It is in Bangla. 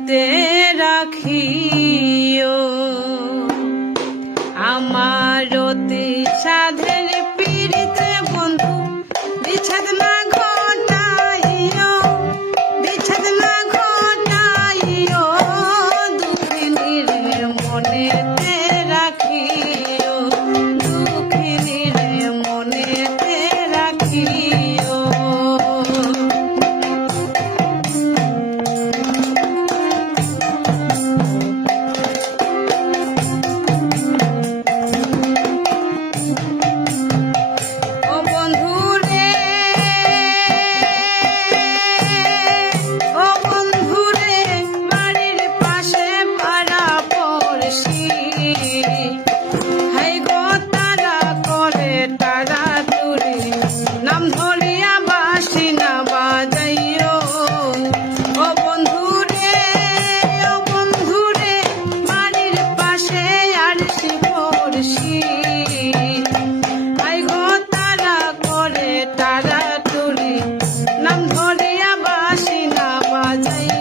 তে রাখিও আমার অতি সাধের পীড়িতে বন্ধু বিচ্ছেদ না ঘটাইও বিচ্ছেদ না ঘটাইও দুঃখিনীর মনেতে রাখিও দুঃখিনীর মনেতে রাখিও নাম ধরিয়া বাসি না বাজাই